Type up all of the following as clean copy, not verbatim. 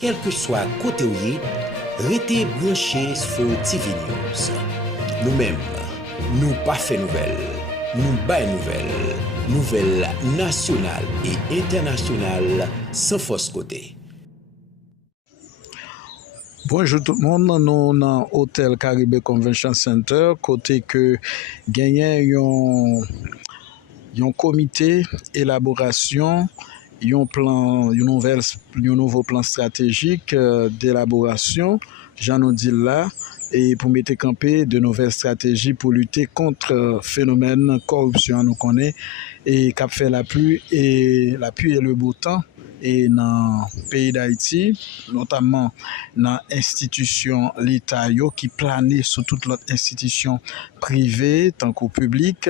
Quel que soit côté où il est, restez branchés sur TV News. Nous-mêmes, nous pas fait nouvelles, nous bail nouvelles, nouvelles nationales et internationales sans fausse côté. Bonjour tout le monde, nous dans l'hôtel Caribbean Convention Center, côté que gagnait un comité élaboration, un plan, un nouveau plan stratégique d'élaboration, j'en ai dit là, et pour mettre campé de nouvelles stratégies pour lutter contre le phénomène corruption, nous connaît, et qu'a fait la pluie et le beau temps. Et dans le pays d'Haïti, notamment dans l'institution l'État qui planait sur toute l'autre institution privée tant qu'au public,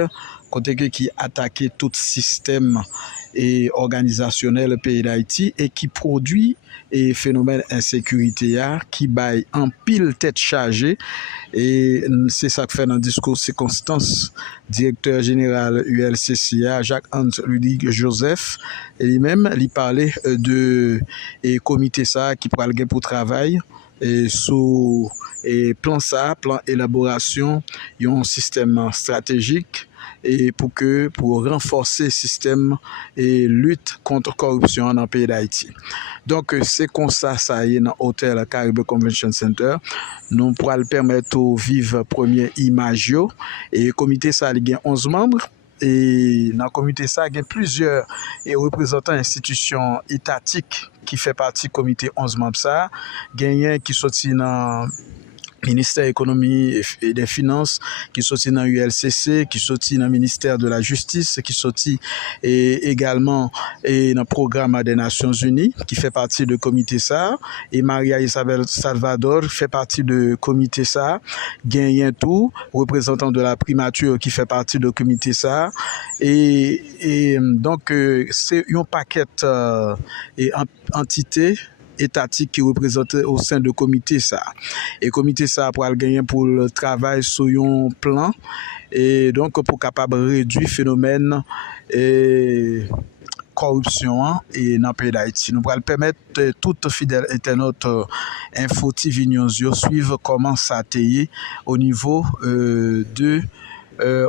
côté qui attaquait tout système et organisationnel pays d'Haïti et qui produit et phénomène insécurité qui baille en pile tête chargée. Et c'est ça que fait dans le discours circonstance directeur général ULCCA Jacques-Hans Ludig Joseph, et lui-même il parlait de comité ça qui pourra le pour travail et sous plan élaboration un système stratégique et pour renforcer le système et lutte contre corruption dans le pays d'Haïti. Donc c'est comme ça y est dans l'hôtel Caribbean Convention Center. Nous pourrons le permettre de vivre premier image et le comité ça il y a 11 membres. Et dans le comité ça il y a plusieurs représentants institutions étatiques qui fait partie du comité 11 membres ça, gagnant qui sorti dans ministère de l'économie et des finances, qui sorti dans ULCC, qui sorti dans le ministère de la justice, qui sorti également dans le programme des Nations Unies, qui fait partie du comité ça, et Maria Isabel Salvador fait partie du comité ça, gagnant tout, représentant de la primature qui fait partie du comité ça, et donc c'est un paquet et entité étatique qui représente au sein de comité ça. Et comité ça pour gagner pour le travail sur un plan et donc pour capable réduire le phénomène et corruption et dans le pays d'Haïti. Nous pourrons permettre tout fidèle internaute Info TV News suivre comment ça t'est au niveau de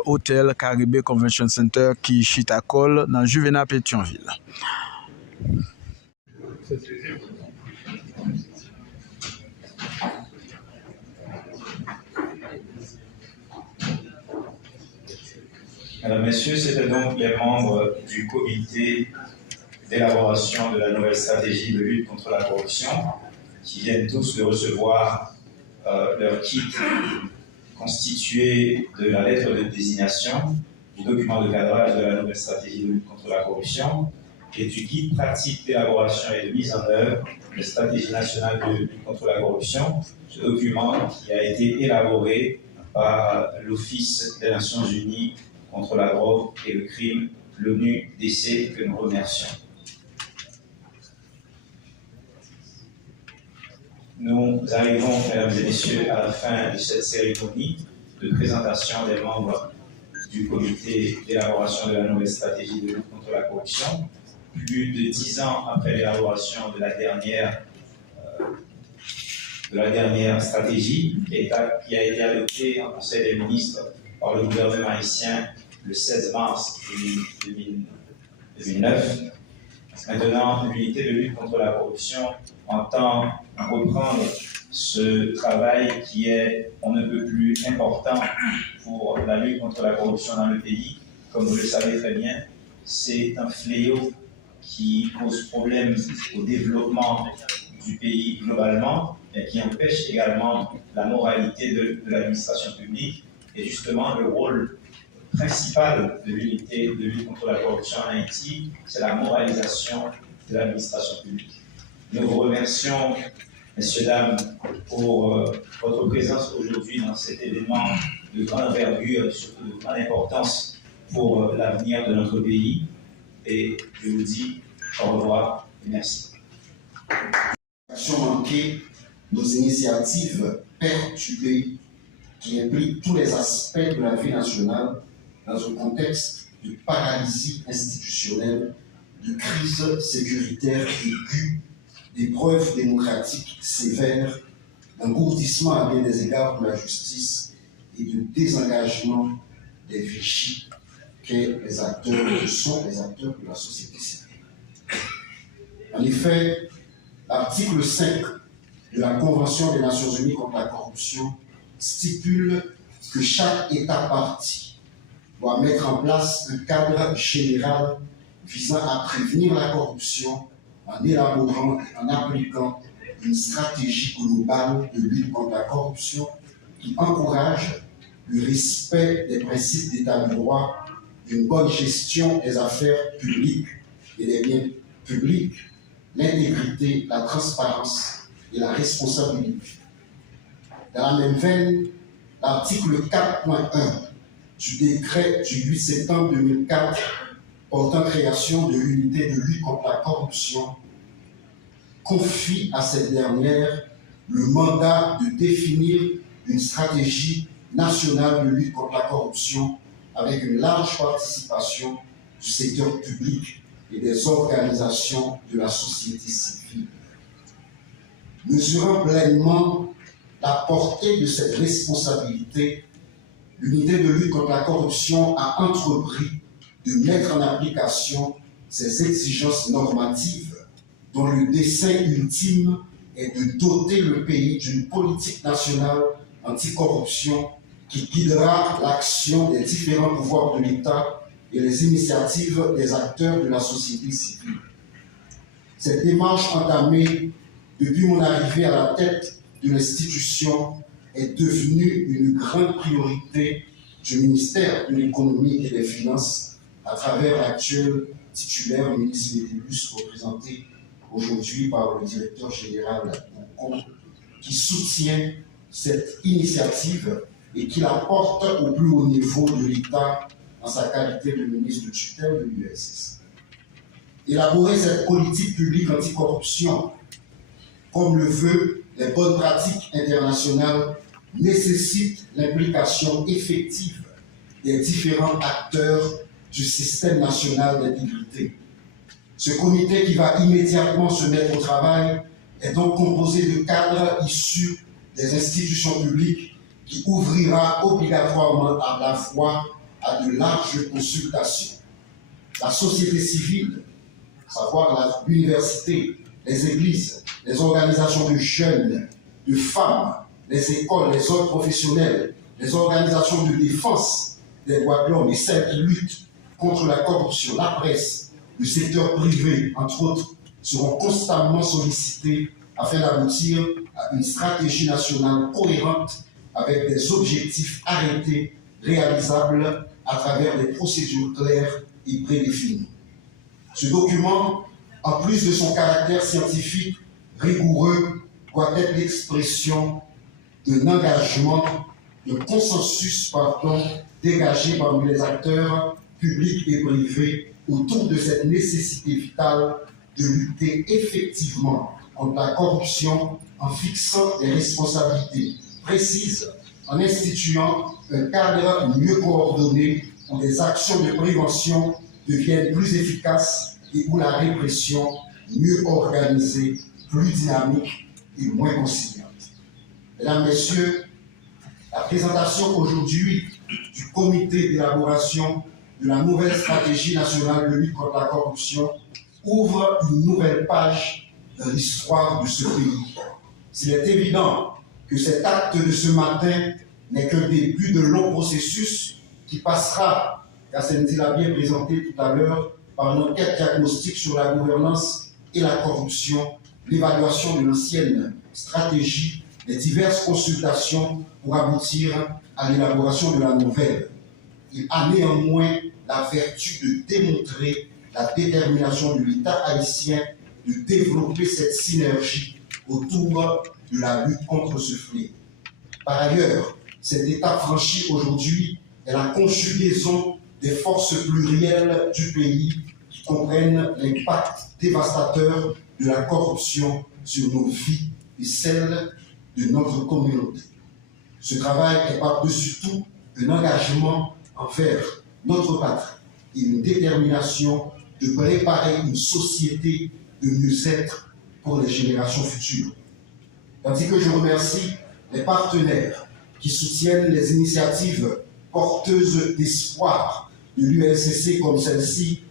hôtel Caribbean Convention Center qui Chitacol dans Juvenal Pétionville. Mesdames, Messieurs, c'était donc les membres du comité d'élaboration de la nouvelle stratégie de lutte contre la corruption qui viennent tous de recevoir leur kit constitué de la lettre de désignation, du document de cadrage de la nouvelle stratégie de lutte contre la corruption et du guide pratique d'élaboration et de mise en œuvre de la stratégie nationale de lutte contre la corruption. Ce document qui a été élaboré par l'Office des Nations Unies contre la drogue et le crime, l'ONU-DC, que nous remercions. Nous arrivons, mesdames et messieurs, à la fin de cette cérémonie de présentation des membres du comité d'élaboration de la nouvelle stratégie de lutte contre la corruption. Plus de 10 ans après l'élaboration de la dernière stratégie qui a été adoptée en Conseil des ministres par le gouvernement haïtien le 16 mars 2009. Maintenant, l'unité de lutte contre la corruption entend reprendre ce travail qui est on ne peut plus important pour la lutte contre la corruption dans le pays. Comme vous le savez très bien, c'est un fléau qui pose problème au développement du pays globalement et qui empêche également la moralité de l'administration publique. Et justement, le rôle principal de l'unité de lutte contre la corruption en Haïti, c'est la moralisation de l'administration publique. Nous vous remercions, messieurs, dames, pour votre présence aujourd'hui dans cet événement de grande envergure et surtout de grande importance pour l'avenir de notre pays. Et je vous dis au revoir et merci. Action manquée, nos initiatives perturbées qui impliquent tous les aspects de la vie nationale dans un contexte de paralysie institutionnelle, de crise sécuritaire aiguë des preuves démocratiques sévères, d'engourdissement à bien des égards de la justice et de désengagement des vigies que sont les acteurs de la société civile. En effet, l'article 5 de la Convention des Nations Unies contre la corruption stipule que chaque État partie doit mettre en place un cadre général visant à prévenir la corruption en élaborant et en appliquant une stratégie globale de lutte contre la corruption qui encourage le respect des principes d'état de droit, une bonne gestion des affaires publiques et des biens publics, l'intégrité, la transparence et la responsabilité. Dans la même veine, l'article 4.1 du décret du 8 septembre 2004 portant création de l'unité de lutte contre la corruption confie à cette dernière le mandat de définir une stratégie nationale de lutte contre la corruption avec une large participation du secteur public et des organisations de la société civile. Mesurant pleinement la portée de cette responsabilité, l'unité de lutte contre la corruption a entrepris de mettre en application ces exigences normatives dont le dessein ultime est de doter le pays d'une politique nationale anticorruption qui guidera l'action des différents pouvoirs de l'État et les initiatives des acteurs de la société civile. Cette démarche entamée depuis mon arrivée à la tête de l'institution est devenue une grande priorité du ministère de l'Économie et des Finances à travers l'actuel titulaire ministre Médébus, représenté aujourd'hui par le directeur général Boucon, qui soutient cette initiative et qui la porte au plus haut niveau de l'État en sa qualité de ministre de tutelle de l'URSS. Élaborer cette politique publique anticorruption, comme le veut les bonnes pratiques internationales, nécessite l'implication effective des différents acteurs du système national d'intégrité. Ce comité qui va immédiatement se mettre au travail est donc composé de cadres issus des institutions publiques qui ouvrira obligatoirement à la voie à de larges consultations. La société civile, à savoir l'université, les églises, les organisations de jeunes, de femmes, les écoles, les ordres professionnels, les organisations de défense des droits de l'homme et celles qui luttent contre la corruption, la presse, le secteur privé, entre autres, seront constamment sollicités afin d'aboutir à une stratégie nationale cohérente avec des objectifs arrêtés, réalisables à travers des procédures claires et prédéfinies. Ce document, en plus de son caractère scientifique rigoureux, doit être l'expression d'un engagement, de consensus dégagé parmi les acteurs publics et privés autour de cette nécessité vitale de lutter effectivement contre la corruption en fixant des responsabilités précises, en instituant un cadre mieux coordonné où les actions de prévention deviennent plus efficaces et où la répression mieux organisée, plus dynamique et moins conciliante. Mesdames, Messieurs, la présentation aujourd'hui du comité d'élaboration de la nouvelle stratégie nationale de lutte contre la corruption ouvre une nouvelle page dans l'histoire de ce pays. S'il est évident que cet acte de ce matin n'est qu'un début de long processus qui passera, Kassendi l'a bien présenté tout à l'heure, par une enquête diagnostique sur la gouvernance et la corruption, l'évaluation de l'ancienne stratégie, les diverses consultations pour aboutir à l'élaboration de la nouvelle. Il a néanmoins la vertu de démontrer la détermination de l'État haïtien de développer cette synergie autour de la lutte contre ce fléau. Par ailleurs, cette étape franchie aujourd'hui est la conjugaison des forces plurielles du pays qui comprennent l'impact dévastateur de la corruption sur nos vies et celles de notre communauté. Ce travail est par-dessus tout un engagement envers notre patrie et une détermination de préparer une société de mieux-être pour les générations futures. Tandis que je remercie les partenaires qui soutiennent les initiatives porteuses d'espoir de l'UNCC comme celle-ci,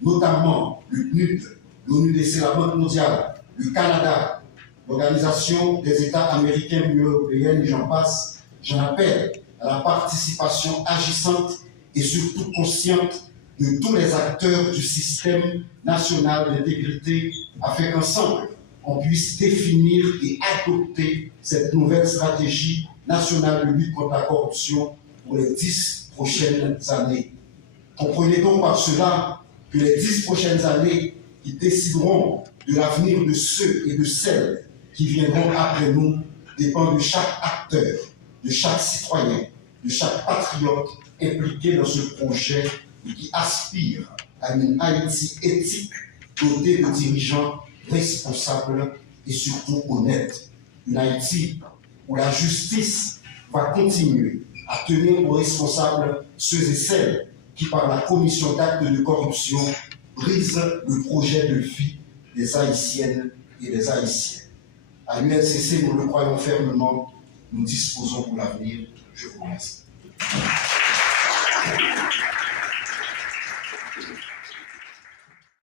notamment le PNUD, l'ONUDC, la Banque mondiale, le Canada, l'Organisation des États américains, l'Union européenne, et j'en passe, j'en appelle à la participation agissante et surtout consciente de tous les acteurs du système national d'intégrité afin qu'ensemble, on puisse définir et adopter cette nouvelle stratégie nationale de lutte contre la corruption pour les 10 prochaines années. Comprenez donc par cela que les 10 prochaines années qui décideront de l'avenir de ceux et de celles qui viendront après nous dépendent de chaque acteur, de chaque citoyen, de chaque patriote impliqué dans ce projet et qui aspire à une Haïti éthique dotée de dirigeants responsables et surtout honnêtes. Une Haïti où la justice va continuer à tenir pour responsables ceux et celles qui, par la commission d'actes de corruption, brisent le projet de vie des Haïtiennes et des Haïtiens. À l'UNCC, nous le croyons fermement, nous disposons pour l'avenir. Je vous remercie.